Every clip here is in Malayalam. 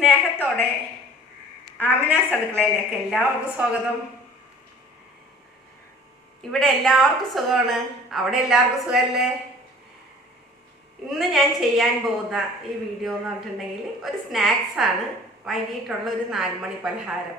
സ്നേഹത്തോടെ ആമിനാസ് അടുക്കളയിലേക്ക് എല്ലാവർക്കും സ്വാഗതം. ഇവിടെ എല്ലാവർക്കും സുഖമാണ്, അവിടെ എല്ലാവർക്കും സുഖമല്ലേ? ഇന്ന് ഞാൻ ചെയ്യാൻ പോകുന്ന ഈ വീഡിയോ എന്ന് പറഞ്ഞിട്ടുണ്ടെങ്കിൽ ഒരു സ്നാക്സാണ്, വൈകിട്ടുള്ള ഒരു 4 മണി പലഹാരം.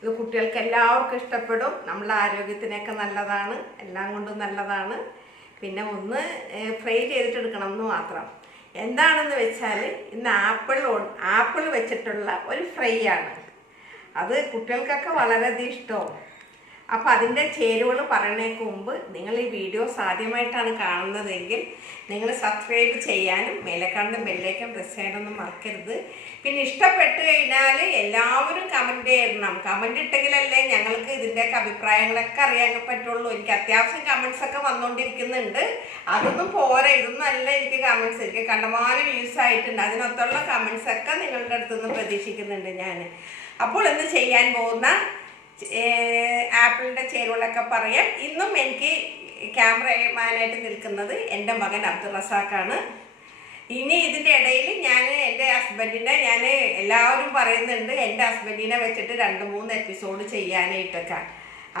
ഇത് കുട്ടികൾക്ക് എല്ലാവർക്കും ഇഷ്ടപ്പെടും, നമ്മളെ ആരോഗ്യത്തിനൊക്കെ നല്ലതാണ്, എല്ലാം കൊണ്ടും നല്ലതാണ്. പിന്നെ ഒന്ന് ഫ്രൈ ചെയ്തിട്ടെടുക്കണം എന്ന് മാത്രം. എന്താണെന്ന് വെച്ചാൽ ഇന്ന് ആപ്പിൾ വെച്ചിട്ടുള്ള ഒരു ഫ്രൈ ആണ്. അത് കുട്ടികൾക്കൊക്കെ വളരെയധികം ഇഷ്ടവും. അപ്പോൾ അതിൻ്റെ ചേരുവകൾ പറയുന്നതിന് മുമ്പ് നിങ്ങൾ ഈ വീഡിയോസ് ആദ്യമായിട്ടാണ് കാണുന്നതെങ്കിൽ നിങ്ങൾ സബ്സ്ക്രൈബ് ചെയ്യാനും മേലെ കാണുന്ന ബെല്ലേക്കും പ്രസ് ചെയ്യാനൊന്നും മറക്കരുത്. പിന്നെ ഇഷ്ടപ്പെട്ട് കഴിഞ്ഞാൽ എല്ലാവരും കമൻറ്റ് ചെയ്യണം. കമൻറ്റ് ഇട്ടെങ്കിലല്ലേ ഞങ്ങൾക്ക് ഇതിൻ്റെയൊക്കെ അഭിപ്രായങ്ങളൊക്കെ അറിയാൻ പറ്റുള്ളൂ. എനിക്ക് അത്യാവശ്യം കമൻസൊക്കെ വന്നുകൊണ്ടിരിക്കുന്നുണ്ട്. അതൊന്നും പോരാ, ഇതൊന്നും അല്ല എനിക്ക് കമൻസ്. എനിക്ക് കണ്ടമാനം വ്യൂസ് ആയിട്ടുണ്ട്. അതിനൊത്തുള്ള കമൻസൊക്കെ നിങ്ങളുടെ അടുത്തുനിന്ന് പ്രതീക്ഷിക്കുന്നുണ്ട് ഞാൻ. അപ്പോൾ ഇന്ന് ചെയ്യാൻ പോകുന്ന ആപ്പിളിൻ്റെ ചേരുവകളൊക്കെ പറയാം. ഇന്നും എനിക്ക് ക്യാമറമാനായിട്ട് നിൽക്കുന്നത് എൻ്റെ മകൻ അബ്ദുൾ റസാഖാണ്. ഇനി ഇതിൻ്റെ ഇടയിൽ എൻ്റെ ഹസ്ബൻഡിനെ എല്ലാവരും പറയുന്നുണ്ട് എൻ്റെ ഹസ്ബൻഡിനെ വെച്ചിട്ട് 2-3 എപ്പിസോഡ് ചെയ്യാനായിട്ടൊക്കെ.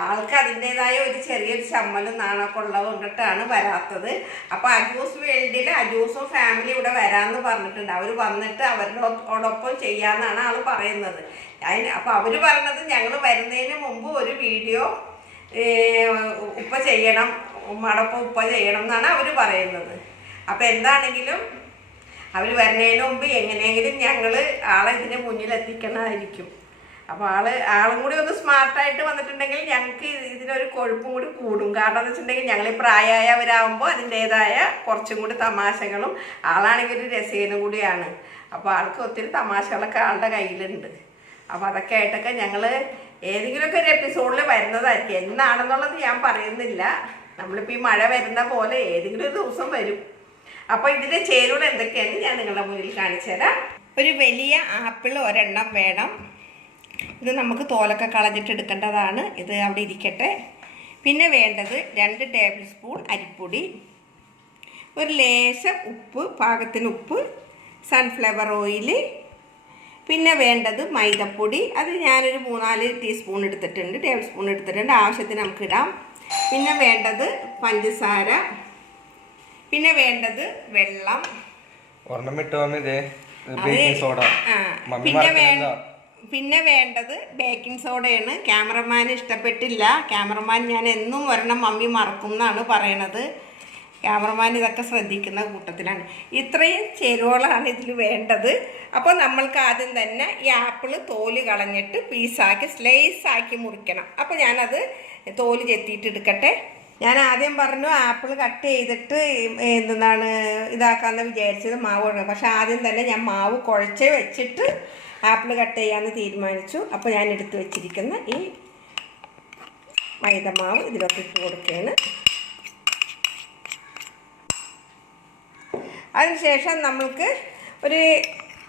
ആൾക്ക് അതിൻ്റേതായ ഒരു ചെറിയൊരു ചമ്മലും നാണൊക്കെ ഉള്ളത് കൊണ്ടിട്ടാണ് വരാത്തത്. അപ്പോൾ അജൂസ് വേൾഡിൽ അജൂസും ഫാമിലി ഇവിടെ വരാമെന്ന് പറഞ്ഞിട്ടുണ്ട്. അവർ വന്നിട്ട് അവരോടൊപ്പം ചെയ്യാമെന്നാണ് ആൾ പറയുന്നത്. അപ്പോൾ അവർ പറഞ്ഞത് ഞങ്ങൾ വരുന്നതിന് മുമ്പ് ഒരു വീഡിയോ ഉപ്പ ചെയ്യണം, ഉമ്മടൊപ്പം ഉപ്പ ചെയ്യണം എന്നാണ് അവർ പറയുന്നത്. അപ്പോൾ എന്താണെങ്കിലും അവർ വരുന്നതിന് മുമ്പ് എങ്ങനെയെങ്കിലും ഞങ്ങൾ ആളെ ഇതിന് മുന്നിലെത്തിക്കണമായിരിക്കും. അപ്പോൾ ആളും കൂടി ഒന്ന് സ്മാർട്ടായിട്ട് വന്നിട്ടുണ്ടെങ്കിൽ ഞങ്ങൾക്ക് ഇതിനൊരു കൊഴുപ്പും കൂടി കൂടും. കാരണം എന്ന് വെച്ചിട്ടുണ്ടെങ്കിൽ ഞങ്ങൾ പ്രായമായവരാകുമ്പോൾ അതിൻ്റേതായ കുറച്ചും കൂടി തമാശകളും, ആളാണെങ്കിൽ ഒരു രസീനും കൂടിയാണ്. അപ്പോൾ ആൾക്ക് ഒത്തിരി തമാശകളൊക്കെ ആളുടെ കയ്യിലുണ്ട്. അപ്പോൾ അതൊക്കെ ആയിട്ടൊക്കെ ഞങ്ങൾ ഏതെങ്കിലുമൊക്കെ ഒരു എപ്പിസോഡിൽ വരുന്നതായിരിക്കും. എന്നാണെന്നുള്ളത് ഞാൻ പറയുന്നില്ല. നമ്മളിപ്പോൾ ഈ മഴ വരുന്ന പോലെ ഏതെങ്കിലും ഒരു ദിവസം വരും. അപ്പോൾ ഇതിൻ്റെ ചേരുവകൾ എന്തൊക്കെയാണെന്ന് ഞാൻ നിങ്ങളുടെ മുന്നിൽ കാണിച്ചു തരാം. ഒരു വലിയ ആപ്പിൾ ഒരെണ്ണം വേണം. ഇത് നമുക്ക് തോലൊക്കെ കളഞ്ഞിട്ട് എടുക്കേണ്ടതാണ്. ഇത് അവിടെ ഇരിക്കട്ടെ. പിന്നെ വേണ്ടത് 2 ടേബിൾ സ്പൂൺ അരിപ്പൊടി, ഒരു ലേശം ഉപ്പ്, പാകത്തിന് ഉപ്പ്, സൺഫ്ലവർ ഓയിൽ. പിന്നെ വേണ്ടത് മൈദപ്പൊടി. അത് ഞാനൊരു 3-4 ടീസ്പൂൺ എടുത്തിട്ടുണ്ട്, ടേബിൾ സ്പൂൺ എടുത്തിട്ടുണ്ട്. ആവശ്യത്തിന് നമുക്ക് ഇടാം. പിന്നെ വേണ്ടത് പഞ്ചസാര. പിന്നെ വേണ്ടത് വെള്ളം. പിന്നെ വേണ്ടത് ബേക്കിംഗ് സോഡയാണ്. ക്യാമറമാൻ ഇഷ്ടപ്പെട്ടില്ല. ക്യാമറമാൻ ഞാൻ എന്നും വരണം മമ്മി മറക്കും എന്നാണ് പറയണത്. ക്യാമറമാൻ ഇതൊക്കെ ശ്രദ്ധിക്കുന്ന കൂട്ടത്തിലാണ്. ഇത്രയും ചേരുവകളാണ് ഇതിൽ വേണ്ടത്. അപ്പോൾ നമ്മൾക്ക് ആദ്യം തന്നെ ഈ ആപ്പിൾ തോല് കളഞ്ഞിട്ട് പീസാക്കി സ്ലൈസാക്കി മുറിക്കണം. അപ്പോൾ ഞാനത് തോല് ചെത്തിയിട്ട് എടുക്കട്ടെ. ഞാൻ ആദ്യം പറഞ്ഞു ആപ്പിൾ കട്ട് ചെയ്തിട്ട് ഇതാക്കാമെന്ന് വിചാരിച്ചത് മാവ് കുഴക്കണം. പക്ഷെ ആദ്യം തന്നെ ഞാൻ മാവ് കുഴച്ച് വെച്ചിട്ട് ആപ്പിൾ കട്ട് ചെയ്യാമെന്ന് തീരുമാനിച്ചു. അപ്പോൾ ഞാൻ എടുത്ത് വെച്ചിരിക്കുന്ന ഈ മൈദമാവ് ഇതിലൊക്കെ ഇട്ട് കൊടുക്കുകയാണ്. അതിനുശേഷം നമ്മൾക്ക് ഒരു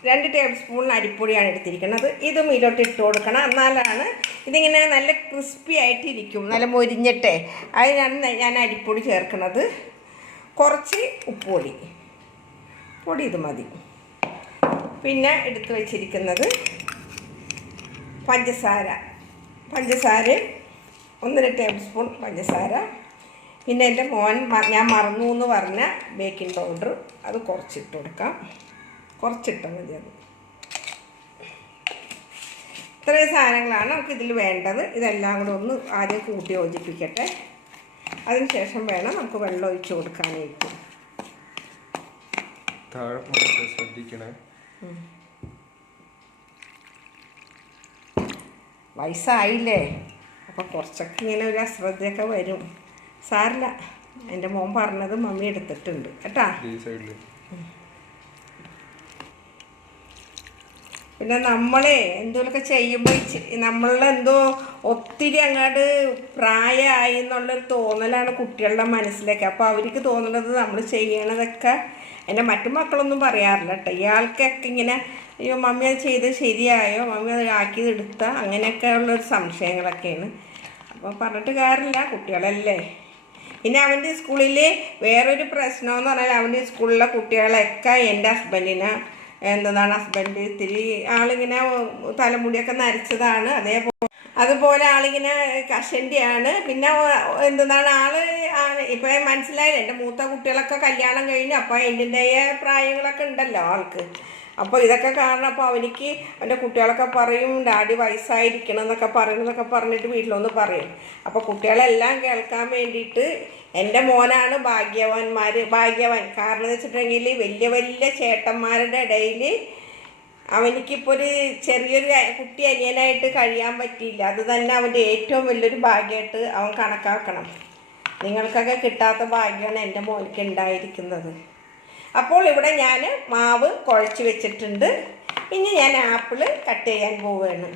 2 ടേബിൾ സ്പൂൺ അരിപ്പൊടിയാണ് എടുത്തിരിക്കുന്നത്. ഇതും ഇതിലോട്ട് ഇട്ട് കൊടുക്കണം. എന്നാലാണ് ഇതിങ്ങനെ നല്ല ക്രിസ്പി ആയിട്ടിരിക്കും, നല്ല മൊരിഞ്ഞിട്ടേ. അതിനാണ് ഞാൻ അരിപ്പൊടി ചേർക്കുന്നത്. കുറച്ച് ഉപ്പുപൊടി ഇത് മതി. പിന്നെ എടുത്ത് വെച്ചിരിക്കുന്നത് പഞ്ചസാര 1.5 ടേബിൾ സ്പൂൺ പഞ്ചസാര. പിന്നെ എൻ്റെ മോൻ ഞാൻ മറന്നു എന്ന് പറഞ്ഞ ബേക്കിംഗ് പൗഡർ, അത് കുറച്ചിട്ട് കൊടുക്കാം. കുറച്ചിട്ടാൽ മതി. അത് ഇത്രയും സാധനങ്ങളാണ് നമുക്കിതിൽ വേണ്ടത്. ഇതെല്ലാം കൂടെ ഒന്ന് ആദ്യം കൂട്ടി യോജിപ്പിക്കട്ടെ. അതിന് ശേഷം വേണം നമുക്ക് വെള്ളം ഒഴിച്ച് കൊടുക്കാനായിട്ട്. വയസ്സായില്ലേ, അപ്പോൾ കുറച്ചൊക്കെ ഇങ്ങനെ ഒരു അശ്രദ്ധയൊക്കെ വരും. സാറില്ല, എൻ്റെ മോൻ പറഞ്ഞത് മമ്മി എടുത്തിട്ടുണ്ട് കേട്ടാ. പിന്നെ നമ്മളെ എന്തെങ്കിലുമൊക്കെ ചെയ്യുമ്പോൾ നമ്മളെന്തോ ഒത്തിരി അങ്ങോട്ട് പ്രായമായി എന്നുള്ളൊരു തോന്നലാണ് കുട്ടികളുടെ മനസ്സിലേക്ക്. അപ്പോൾ അവർക്ക് തോന്നുന്നത് നമ്മൾ ചെയ്യണതൊക്കെ എൻ്റെ മറ്റു മക്കളൊന്നും പറയാറില്ല കേട്ടോ. ഇയാൾക്കൊക്കെ ഇങ്ങനെ അയ്യോ മമ്മി അത് ചെയ്ത് ശരിയായോ, മമ്മി അത് ആക്കിയത് എടുത്താൽ, അങ്ങനെയൊക്കെ ഉള്ളൊരു സംശയങ്ങളൊക്കെയാണ്. അപ്പോൾ പറഞ്ഞിട്ട് കാര്യമില്ല, കുട്ടികളല്ലേ. പിന്നെ അവൻ്റെ സ്കൂളിൽ വേറൊരു പ്രശ്നമെന്ന് പറഞ്ഞാൽ അവൻ്റെ സ്കൂളിലെ കുട്ടികളൊക്കെ എൻ്റെ ഹസ്ബൻഡിനെ എന്താണ് ഹസ്ബൻഡ് ഇത്തിരി ആളിങ്ങനെ തലമുടിയൊക്കെ നരച്ചതാണ്. അതുപോലെ ആളിങ്ങനെ കഷണ്ടിയാണ്. പിന്നെ എന്താണ് ഇപ്പം മനസ്സിലായില്ല, എൻ്റെ മൂത്ത കുട്ടികളൊക്കെ കല്യാണം കഴിഞ്ഞു. അപ്പോൾ അതിൻ്റെതായ പ്രായങ്ങളൊക്കെ ഉണ്ടല്ലോ ആൾക്ക്. അപ്പോൾ ഇതൊക്കെ കാരണം അപ്പോൾ അവൻ്റെ കുട്ടികളൊക്കെ പറയും ഡാഡി വയസ്സായിരിക്കണം എന്നൊക്കെ പറഞ്ഞിട്ട് വീട്ടിലൊന്ന് പറയും. അപ്പോൾ കുട്ടികളെല്ലാം കേൾക്കാൻ വേണ്ടിയിട്ട് എൻ്റെ മോനാണ് ഭാഗ്യവാൻ. കാരണം എന്ന് വെച്ചിട്ടുണ്ടെങ്കിൽ വലിയ വലിയ ചേട്ടന്മാരുടെ ഇടയിൽ അവനിക്കിപ്പോൾ ഒരു ചെറിയൊരു കുട്ടി അനിയനായിട്ട് കഴിയാൻ പറ്റിയില്ല. അത് തന്നെ അവൻ്റെ ഏറ്റവും വലിയൊരു ഭാഗ്യമായിട്ട് അവൻ കണക്കാക്കണം. നിങ്ങൾക്കൊക്കെ കിട്ടാത്ത ഭാഗ്യമാണ് എൻ്റെ മോനിക്ക് ഉണ്ടായിരിക്കുന്നത്. അപ്പോൾ ഇവിടെ ഞാൻ മാവ് കുഴച്ച് വെച്ചിട്ടുണ്ട്. ഇനി ഞാൻ ആപ്പിൾ കട്ട് ചെയ്യാൻ പോവുകയാണ്.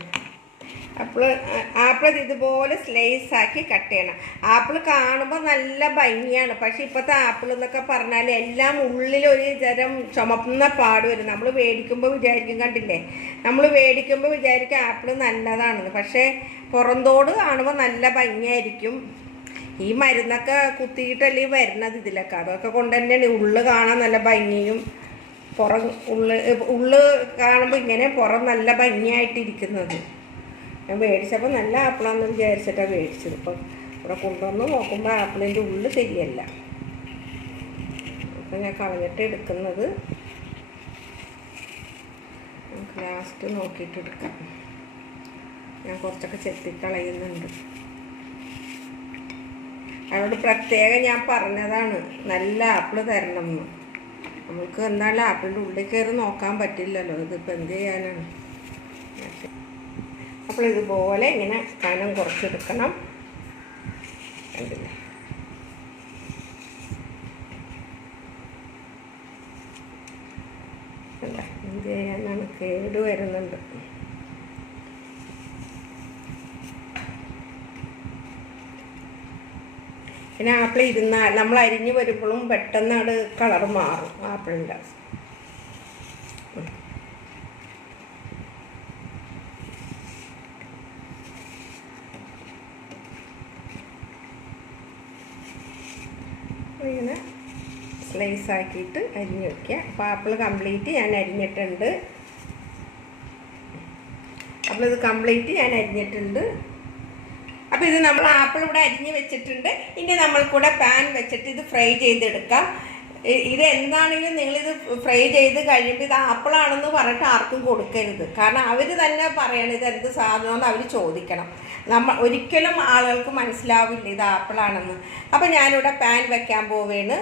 ആപ്പിൾ ഇതുപോലെ സ്ലൈസാക്കി കട്ട് ചെയ്യണം. ആപ്പിൾ കാണുമ്പോൾ നല്ല ഭംഗിയാണ്. പക്ഷെ ഇപ്പോഴത്തെ ആപ്പിൾ എന്നൊക്കെ പറഞ്ഞാൽ എല്ലാം ഉള്ളിലൊരു തരം ചുമന്ന പാട് വരും. നമ്മൾ മേടിക്കുമ്പോൾ കണ്ടില്ലേ, നമ്മൾ മേടിക്കുമ്പോൾ വിചാരിക്കും ആപ്പിൾ നല്ലതാണെന്ന്. പക്ഷേ പുറന്തോട് കാണുമ്പോൾ നല്ല ഭംഗിയായിരിക്കും. ഈ മരുന്നൊക്കെ കുത്തിയിട്ടല്ലേ വരുന്നത് ഇതിലൊക്കെ. അതൊക്കെ കൊണ്ട് തന്നെയാണ് ഉള്ളു കാണാൻ നല്ല ഭംഗിയും ഉള്ളു കാണുമ്പോൾ ഇങ്ങനെ പുറം നല്ല ഭംഗിയായിട്ടിരിക്കുന്നത്. ഞാൻ മേടിച്ചപ്പോൾ നല്ല ആപ്പിളാണെന്ന് വിചാരിച്ചിട്ടാണ് മേടിച്ചത്. ഇപ്പം ഇവിടെ കൊണ്ടുവന്ന് നോക്കുമ്പോൾ ആപ്പിളിൻ്റെ ഉള്ളു ശരിയല്ല. അപ്പം ഞാൻ കളഞ്ഞിട്ട് എടുക്കുന്നത്. നമുക്ക് ലാസ്റ്റ് നോക്കിയിട്ട് എടുക്കാം. ഞാൻ കുറച്ചൊക്കെ ചെത്തിക്കളയുന്നുണ്ട്. അവരോട് പ്രത്യേകം ഞാൻ പറഞ്ഞതാണ് നല്ല ആപ്പിൾ തരണം എന്ന്. നമുക്ക് എന്തായാലും ആപ്പിളിൻ്റെ ഉള്ളിൽ കയറി നോക്കാൻ പറ്റില്ലല്ലോ. ഇതിപ്പോൾ എന്ത് ചെയ്യാനാണ്. അപ്പോൾ ഇതുപോലെ ഇങ്ങനെ കനം കുറച്ചെടുക്കണം. കണ്ടില്ലേ, അല്ല എന്ത് ചെയ്യാനാണ്, കേട് വരുന്നുണ്ട്. പിന്നെ ആപ്പിൾ ഇരുന്നാൽ നമ്മൾ അരിഞ്ഞ് വരുമ്പോഴും പെട്ടെന്ന് അത് കളർ മാറും ആപ്പിളിൻ്റെ. ഇങ്ങനെ സ്ലൈസ് ആക്കിയിട്ട് അരിഞ്ഞ് വയ്ക്കുക. അപ്പോൾ ആപ്പിൾ കംപ്ലീറ്റ് ഞാൻ അരിഞ്ഞിട്ടുണ്ട്. അപ്പോൾ ഇത് കംപ്ലീറ്റ് ഞാൻ അരിഞ്ഞിട്ടുണ്ട്. അപ്പോൾ ഇത് നമ്മൾ ആപ്പിൾ ഇവിടെ അരിഞ്ഞ് വെച്ചിട്ടുണ്ട്. ഇനി നമ്മൾക്കൂടെ പാൻ വെച്ചിട്ട് ഇത് ഫ്രൈ ചെയ്തെടുക്കാം. ഇത് എന്താണെങ്കിലും നിങ്ങളിത് ഫ്രൈ ചെയ്ത് കഴിയുമ്പോൾ ഇത് ആപ്പിളാണെന്ന് പറഞ്ഞിട്ട് ആർക്കും കൊടുക്കരുത്. കാരണം അവർ തന്നെ പറയണം ഇത് എന്ത് സാധനമെന്ന് അവർ ചോദിക്കണം. ഒരിക്കലും ആളുകൾക്ക് മനസ്സിലാവില്ല ഇത് ആപ്പിളാണെന്ന്. അപ്പോൾ ഞാനിവിടെ പാൻ വെക്കാൻ പോവുകയാണ്.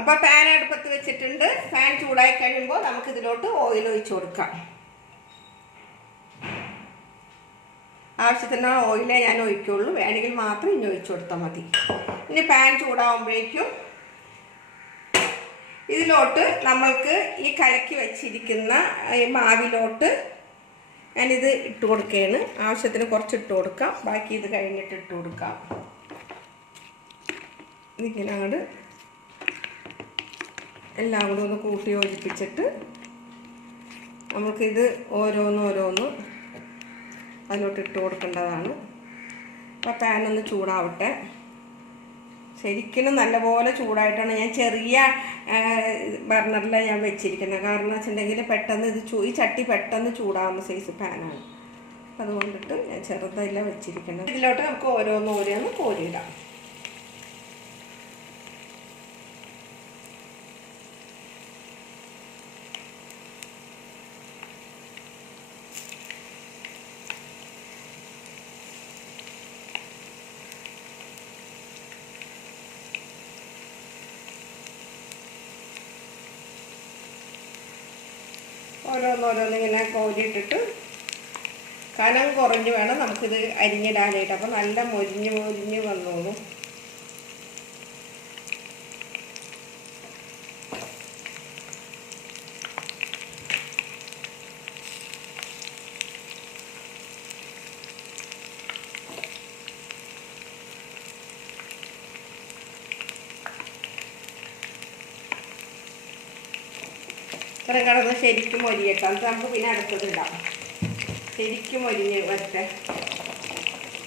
അപ്പോൾ പാൻ അടുപ്പത്ത് വെച്ചിട്ടുണ്ട്. പാൻ ചൂടായി കഴിയുമ്പോൾ നമുക്കിതിലോട്ട് ഓയിൽ ഒഴിച്ച് കൊടുക്കാം. ആവശ്യത്തിന് ഓയിലേ ഞാൻ ഒഴിക്കുള്ളൂ. വേണമെങ്കിൽ മാത്രം ഇനി ഒഴിച്ചു കൊടുത്താൽ മതി. ഇനി പാൻ ചൂടാവുമ്പോഴേക്കും ഇതിലോട്ട് നമ്മൾക്ക് ഈ കലക്കി വെച്ചിരിക്കുന്ന ഈ മാവിലോട്ട് ഞാനിത് ഇട്ട് കൊടുക്കുകയാണ്. ആവശ്യത്തിന് കുറച്ച് ഇട്ട് കൊടുക്കാം. ബാക്കി ഇത് കഴിഞ്ഞിട്ട് ഇട്ട് കൊടുക്കാം. ഇതിങ്ങനെ അങ്ങോട്ട് എല്ലാം കൂടെ ഒന്ന് കൂട്ടി യോജിപ്പിച്ചിട്ട് നമുക്കിത് ഓരോന്ന് അതിലോട്ട് ഇട്ട് കൊടുക്കേണ്ടതാണ്. അപ്പോൾ പാനൊന്ന് ചൂടാവട്ടെ. ശരിക്കും നല്ലപോലെ ചൂടായിട്ടാണ് ഞാൻ ചെറിയ ബർണറിലാണ് ഞാൻ വെച്ചിരിക്കുന്നത്. കാരണം എന്ന് വെച്ചിട്ടുണ്ടെങ്കിൽ പെട്ടെന്ന് ഈ ചട്ടി പെട്ടെന്ന് ചൂടാവുന്ന സൈസ് പാനാണ്. അതുകൊണ്ടിട്ട് ഞാൻ ചെറുതല്ല വെച്ചിരിക്കുന്നത്. ഇതിലോട്ട് നമുക്ക് ഓരോന്ന് കോരിയിടാം. ഓരോന്നിങ്ങനെ കോരിയിട്ടിട്ട് കനം കുറഞ്ഞ് വേണം നമുക്കിത് അരിഞ്ഞിടാനായിട്ട്. അപ്പോൾ നല്ല മൊരിഞ്ഞ് വന്നോളും. ഇത്രയും കിടന്ന് ശരിക്കും മൊരിയട്ടോ. അത് നമുക്ക് പിന്നെ അടുത്തതിടാം. ശരിക്കും മൊരിഞ്ഞ് വരട്ടെ.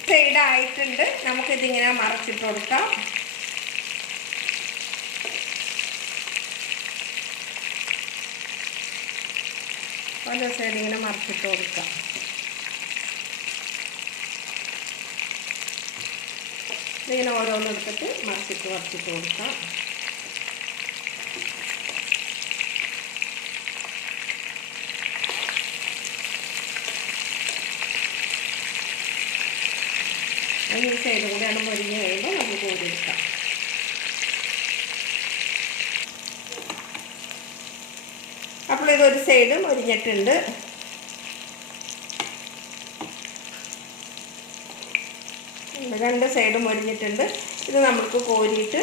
സൈഡായിട്ടുണ്ട്. നമുക്കിതിങ്ങനെ മറച്ചിട്ട് കൊടുക്കാം. ഓരോ സൈഡ് ഇങ്ങനെ മറിച്ചിട്ട് കൊടുക്കാം. ഇതിങ്ങനെ ഓരോന്നും എടുത്തിട്ട് മറിച്ചിട്ട് കൊടുക്കാം. അതിന് സൈഡ് കൂടെയാണ് മൊരിഞ്ഞ് കഴിയുമ്പോൾ നമുക്ക് കോരിയെടുക്കാം. അപ്പോൾ ഇതൊരു സൈഡ് മൊരിഞ്ഞിട്ടുണ്ട്. രണ്ട് സൈഡും മൊരിഞ്ഞിട്ടുണ്ട്. ഇത് നമുക്ക് കോരിയിട്ട്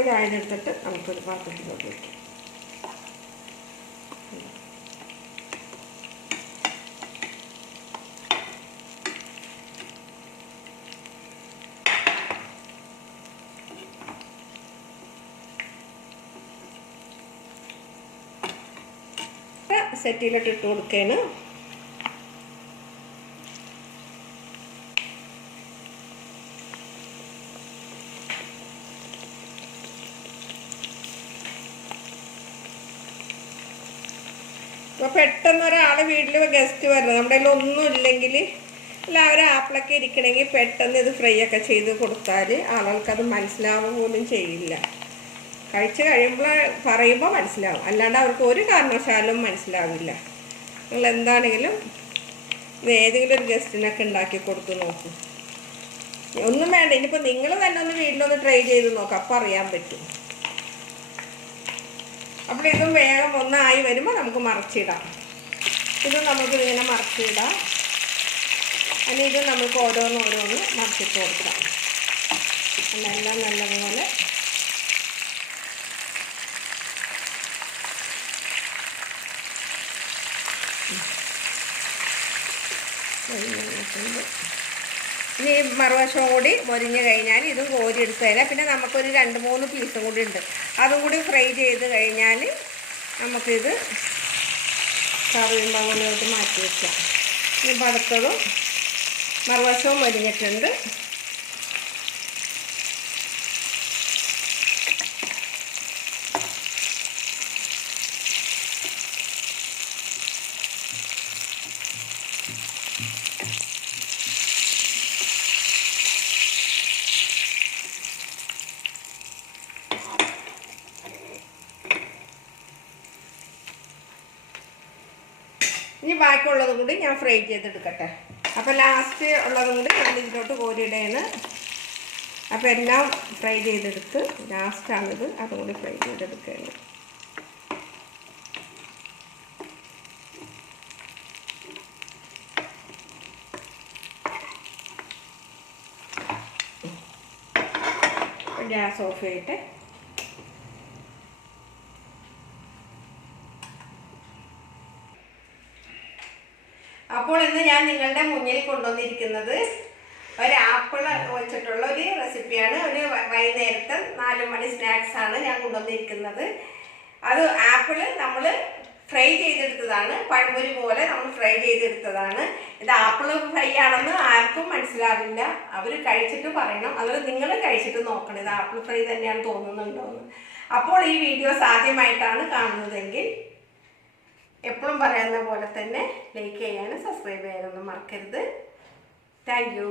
ഇതായെടുത്തിട്ട് നമുക്കൊരു പാത്രത്തിലോട്ട് വയ്ക്കാം. സെറ്റിയിലോട്ട് ഇട്ട് കൊടുക്കുകയാണ്. അപ്പോൾ പെട്ടെന്ന് ഒരാൾ വീട്ടിൽ ഗസ്റ്റ് വരണം, നമ്മുടെ കയ്യിൽ ഒന്നും ഇല്ലെങ്കിൽ എല്ലാവരും ആപ്പിളൊക്കെ ഇരിക്കണമെങ്കിൽ പെട്ടെന്ന് ഇത് ഫ്രൈ ഒക്കെ ചെയ്ത് കൊടുത്താൽ ആളുകൾക്കത് മനസ്സിലാവുക പോലും ചെയ്യില്ല. കഴിച്ച് കഴിയുമ്പോൾ പറയുമ്പോൾ മനസ്സിലാവും, അല്ലാണ്ട് അവർക്ക് ഒരു കാരണവശാലും മനസ്സിലാവില്ല. നിങ്ങൾ എന്താണെങ്കിലും ഇത് ഏതെങ്കിലും ഒരു ഗസ്റ്റിനൊക്കെ ഉണ്ടാക്കി കൊടുത്ത് നോക്കും. ഒന്നും വേണ്ട, ഇനിയിപ്പോൾ നിങ്ങൾ തന്നെ ഒന്ന് വീട്ടിലൊന്ന് ട്രൈ ചെയ്ത് നോക്കാം, അപ്പോൾ അറിയാൻ പറ്റും. അപ്പോൾ ഇതും വേഗം ഒന്നായി വരുമ്പോൾ നമുക്ക് മറിച്ചിടാം. ഇതും നമുക്ക് ഇങ്ങനെ മറിച്ചിടാം. അതിന് ഇത് നമുക്ക് ഓരോന്ന് മറിച്ചിട്ട് കൊടുക്കാം. എല്ലാം നല്ലതുപോലെ ഇനി മറുവശം കൂടി മൊരിഞ്ഞ് കഴിഞ്ഞാൽ ഇതും കോരി എടുത്ത് തരാം. പിന്നെ നമുക്കൊരു 2-3 പീസും കൂടി ഉണ്ട്, അതും കൂടി ഫ്രൈ ചെയ്ത് കഴിഞ്ഞാൽ നമുക്കിത് കറിയും ബൗളിലോട്ട് മാറ്റി വയ്ക്കാം. ഇനി അടുത്തതും മറുവശവും മൊരിഞ്ഞിട്ടുണ്ട്. ഇനി ബാക്കിയുള്ളതും കൂടി ഞാൻ ഫ്രൈ ചെയ്തെടുക്കട്ടെ. അപ്പോൾ ലാസ്റ്റ് ഉള്ളതും കൂടി നമ്മൾ ഇതിലോട്ട് കോരിയിടയാണ്. അപ്പോൾ എല്ലാം ഫ്രൈ ചെയ്തെടുത്ത് ലാസ്റ്റാണിത്, അതും കൂടി ഫ്രൈ ചെയ്തെടുക്കുകയാണ്. ഗ്യാസ് ഓഫ് ചെയ്തിട്ട് അപ്പോൾ ഇന്ന് ഞാൻ നിങ്ങളുടെ മുന്നിൽ കൊണ്ടുവന്നിരിക്കുന്നത് ഒരു ആപ്പിൾ വെച്ചിട്ടുള്ള ഒരു റെസിപ്പിയാണ്. ഒരു വൈകുന്നേരത്തെ 4 മണി സ്നാക്സാണ് ഞാൻ കൊണ്ടുവന്നിരിക്കുന്നത്. അത് ആപ്പിൾ നമ്മൾ ഫ്രൈ ചെയ്തെടുത്തതാണ്, പഴംപൊരി പോലെ നമ്മൾ ഫ്രൈ ചെയ്തെടുത്തതാണ്. ഇത് ആപ്പിൾ ഫ്രൈ ആണെന്ന് ആർക്കും മനസ്സിലാവില്ല, അവർ കഴിച്ചിട്ട് പറയണം. അതുപോലെ നിങ്ങൾ കഴിച്ചിട്ട് നോക്കണം ഇത് ആപ്പിൾ ഫ്രൈ തന്നെയാണ് തോന്നുന്നുണ്ടോ എന്ന്. അപ്പോൾ ഈ വീഡിയോസ് ആദ്യമായിട്ടാണ് കാണുന്നതെങ്കിൽ എപ്പോഴും പറയുന്ന പോലെ തന്നെ ലൈക്ക് ചെയ്യാനും സബ്സ്ക്രൈബ് ചെയ്യാനൊന്നും മറക്കരുത്. Thank you.